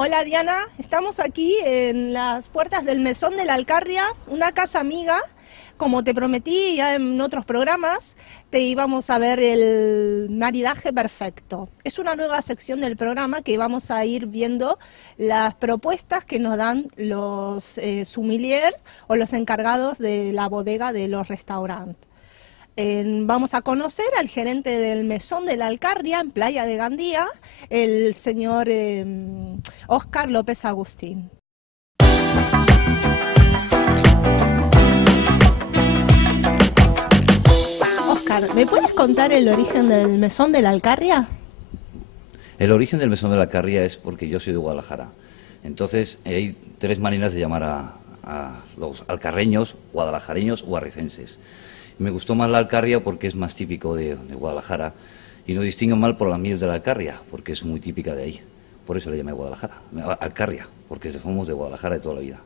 Hola Diana, estamos aquí en las puertas del Mesón de la Alcarria, una casa amiga. Como te prometí ya en otros programas, te íbamos a ver el maridaje perfecto. Es una nueva sección del programa que vamos a ir viendo las propuestas que nos dan los sommeliers o los encargados de la bodega de los restaurantes. Vamos a conocer al gerente del Mesón de la Alcarria en Playa de Gandía, el señor Óscar López Agustín. Óscar, ¿me puedes contar el origen del Mesón de la Alcarria? El origen del Mesón de la Alcarria es porque yo soy de Guadalajara. Entonces hay tres maneras de llamar a los alcarreños, guadalajareños o arricenses. Me gustó más la Alcarria porque es más típico de Guadalajara y no distingo mal por la miel de la Alcarria, porque es muy típica de ahí. Por eso le llamé Guadalajara, Alcarria, porque somos de Guadalajara de toda la vida.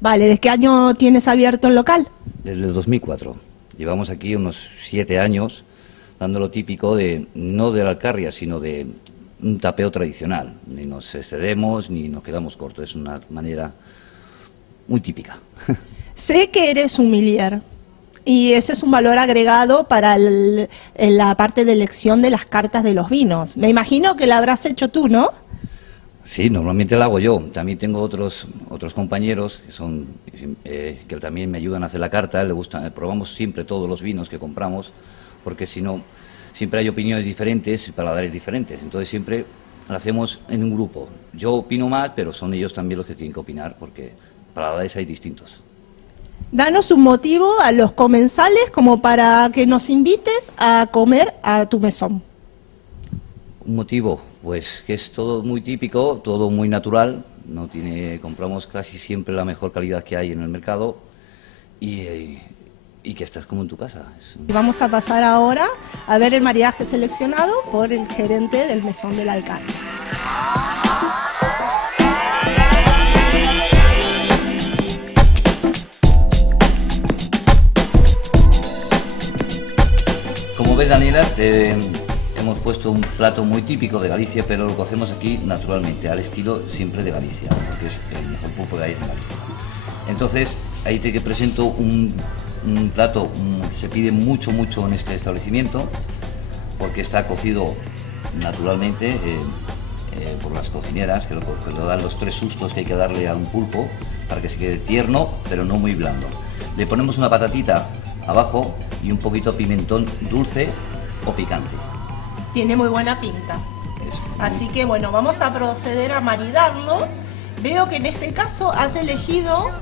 Vale, ¿desde qué año tienes abierto el local? Desde el 2004. Llevamos aquí unos 7 años dando lo típico de, no de la Alcarria, sino de un tapeo tradicional. Ni nos excedemos ni nos quedamos cortos, es una manera muy típica. Sé que eres sommelier. Y ese es un valor agregado para la parte de elección de las cartas de los vinos. Me imagino que la habrás hecho tú, ¿no? Sí, normalmente la hago yo. También tengo otros compañeros que también me ayudan a hacer la carta. Probamos siempre todos los vinos que compramos, porque si no, siempre hay opiniones diferentes y paladares diferentes. Entonces siempre lo hacemos en un grupo. Yo opino más, pero son ellos también los que tienen que opinar, porque paladares hay distintos. Danos un motivo a los comensales como para que nos invites a comer a tu mesón. Un motivo, pues que es todo muy típico, todo muy natural, compramos casi siempre la mejor calidad que hay en el mercado y que estás como en tu casa. Y vamos a pasar ahora a ver el maridaje seleccionado por el gerente del Mesón del Alcarria. Como ves, Daniela, hemos puesto un plato muy típico de Galicia, pero lo hacemos aquí naturalmente, al estilo siempre de Galicia, porque es el mejor pulpo que hay en Galicia. Entonces, ahí te presento un plato que se pide mucho en este establecimiento, porque está cocido naturalmente por las cocineras, que lo dan los 3 sustos que hay que darle a un pulpo, para que se quede tierno, pero no muy blando. Le ponemos una patatita abajo y un poquito de pimentón dulce o picante. Tiene muy buena pinta. Así que bueno, vamos a proceder a maridarlo. Veo que en este caso has elegido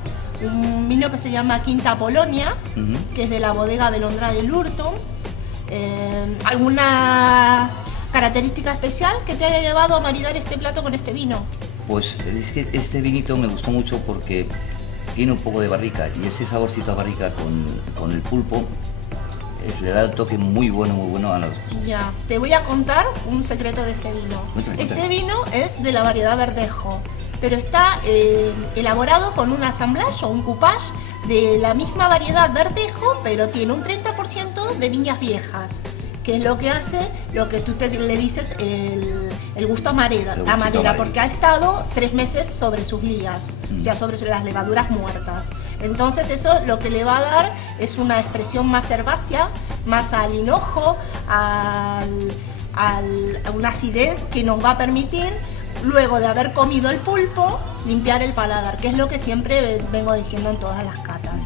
un vino que se llama Quinta Polonia, que es de la bodega Belondra del Hurto. ¿Alguna característica especial que te haya llevado a maridar este plato con este vino? Pues es que este vinito me gustó mucho porque tiene un poco de barrica y ese saborcito a barrica con el pulpo le da el toque muy bueno a las cosas. Ya, te voy a contar un secreto de este vino. Cuéntame. Este vino es de la variedad verdejo, pero está elaborado con un assemblage o un coupage de la misma variedad verdejo, pero tiene un 30% de viñas viejas, que es lo que hace, lo que tú le dices, el gusto a madera, porque ha estado 3 meses sobre sus ligas, o sea, sobre las levaduras muertas. Entonces eso lo que le va a dar es una expresión más herbácea, más al hinojo, a una acidez que nos va a permitir, luego de haber comido el pulpo, limpiar el paladar, que es lo que siempre vengo diciendo en todas las catas.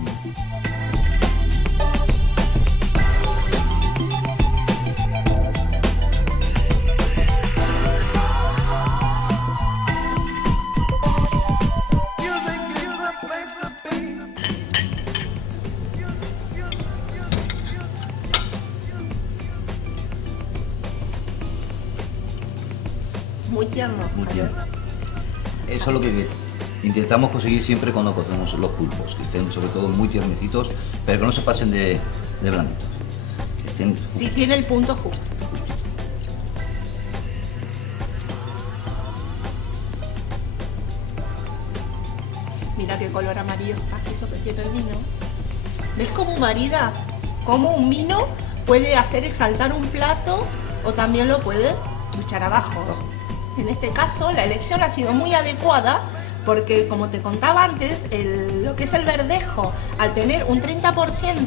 Muy tierno. Muy tierno. Eso es lo que intentamos conseguir siempre cuando cocemos los pulpos, que estén sobre todo muy tiernecitos, pero que no se pasen de blanditos. Que estén Sí, tiene el punto justo. Mira qué color amarillo pajizo que tiene el vino. ¿Ves cómo marida? Cómo un vino puede hacer exaltar un plato o también lo puede echar abajo. En este caso la elección ha sido muy adecuada porque, como te contaba antes, lo que es el verdejo, al tener un 30%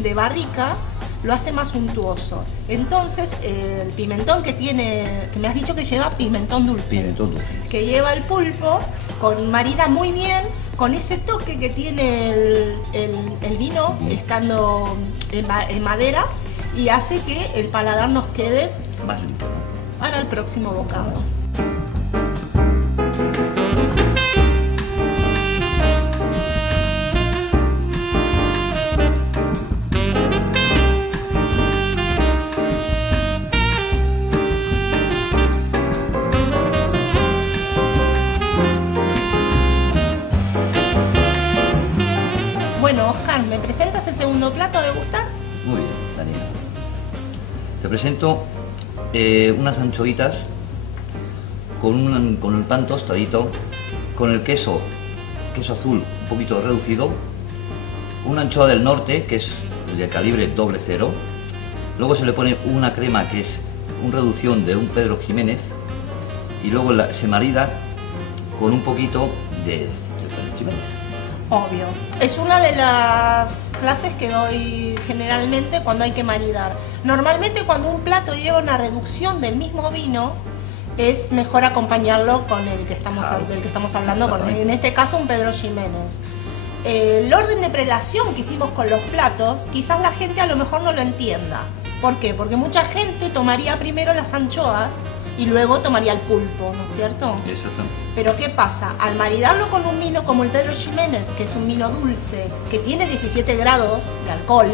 de barrica, lo hace más suntuoso. Entonces el pimentón que tiene, que me has dicho que lleva pimentón dulce, que lleva el pulpo, con marida muy bien con ese toque que tiene el vino estando en madera, y hace que el paladar nos quede más limpio, ¿no? Para el próximo bocado. Bueno, Oscar, ¿me presentas el segundo plato a degustar? Muy bien, Daniela. Te presento unas anchoitas con el pan tostadito, con el queso azul un poquito reducido, una anchoa del norte que es de calibre 00, luego se le pone una crema que es una reducción de un Pedro Ximénez, y luego se marida con un poquito de Pedro Ximénez. Obvio. Es una de las clases que doy generalmente cuando hay que maridar. Normalmente cuando un plato lleva una reducción del mismo vino, es mejor acompañarlo con el que estamos, del que estamos hablando, en este caso un Pedro Ximénez. El orden de prelación que hicimos con los platos, quizás la gente a lo mejor no lo entienda. ¿Por qué? Porque mucha gente tomaría primero las anchoas y luego tomaría el pulpo, ¿no es cierto? Exactamente. Pero ¿qué pasa? Al maridarlo con un vino como el Pedro Ximénez, que es un vino dulce, que tiene 17 grados de alcohol,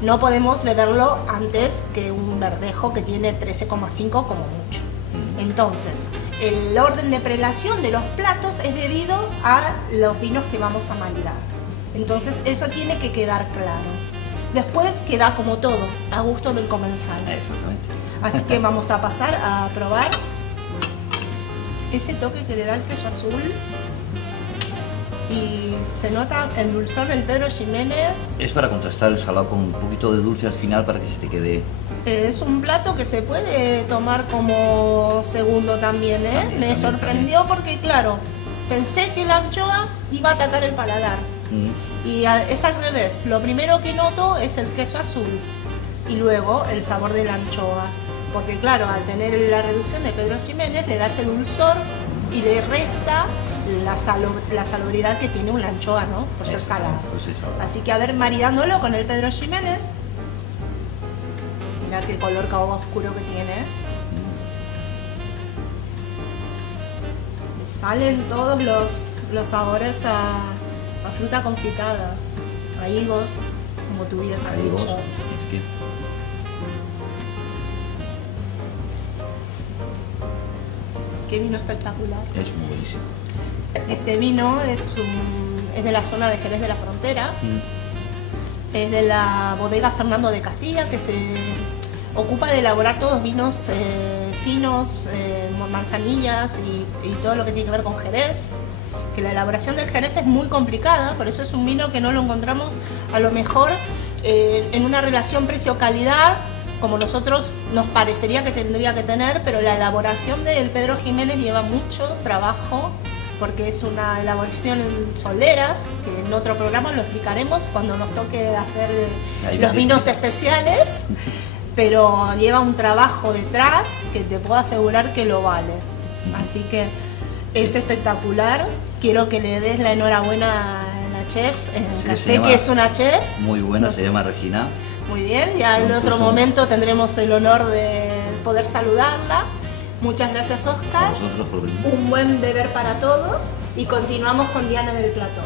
no podemos beberlo antes que un verdejo que tiene 13,5 como mucho. Entonces, el orden de prelación de los platos es debido a los vinos que vamos a maridar. Entonces, eso tiene que quedar claro. Después queda como todo, a gusto del comensal. Exactamente. Así que vamos a pasar a probar ese toque que le da el queso azul. Y se nota el dulzor del Pedro Ximénez. Es para contrastar el salado con un poquito de dulce al final para que se te quede. Es un plato que se puede tomar como segundo también, ¿eh? Me sorprendió porque, claro, pensé que la anchoa iba a atacar el paladar. Y es al revés. Lo primero que noto es el queso azul y luego el sabor de la anchoa. Porque, claro, al tener la reducción de Pedro Ximénez le da ese dulzor y le resta la salubridad que tiene una anchoa, ¿no? Por ser salada. Así que, a ver, maridándolo con el Pedro Ximénez. Mirad qué color caoba oscuro que tiene. Le salen todos los sabores a fruta confitada, a higos, como tú bien has dicho. Es que... Qué vino espectacular. Es muy buenísimo. Este vino es de la zona de Jerez de la Frontera. Es de la bodega Fernando de Castilla, que se ocupa de elaborar todos vinos finos, manzanillas y todo lo que tiene que ver con Jerez. Que la elaboración del Jerez es muy complicada, por eso es un vino que no lo encontramos a lo mejor en una relación precio-calidad como nosotros nos parecería que tendría que tener, pero la elaboración del Pedro Ximénez lleva mucho trabajo porque es una elaboración en soleras, que en otro programa lo explicaremos cuando nos toque hacer los vinos especiales, pero lleva un trabajo detrás que te puedo asegurar que lo vale. Así que es espectacular. Quiero que le des la enhorabuena a la chef, sé que es una chef. Muy buena, se llama Regina. Muy bien, ya en otro momento tendremos el honor de poder saludarla. Muchas gracias, Oscar. A vosotros por venir. Un buen beber para todos y continuamos con Diana en el plató.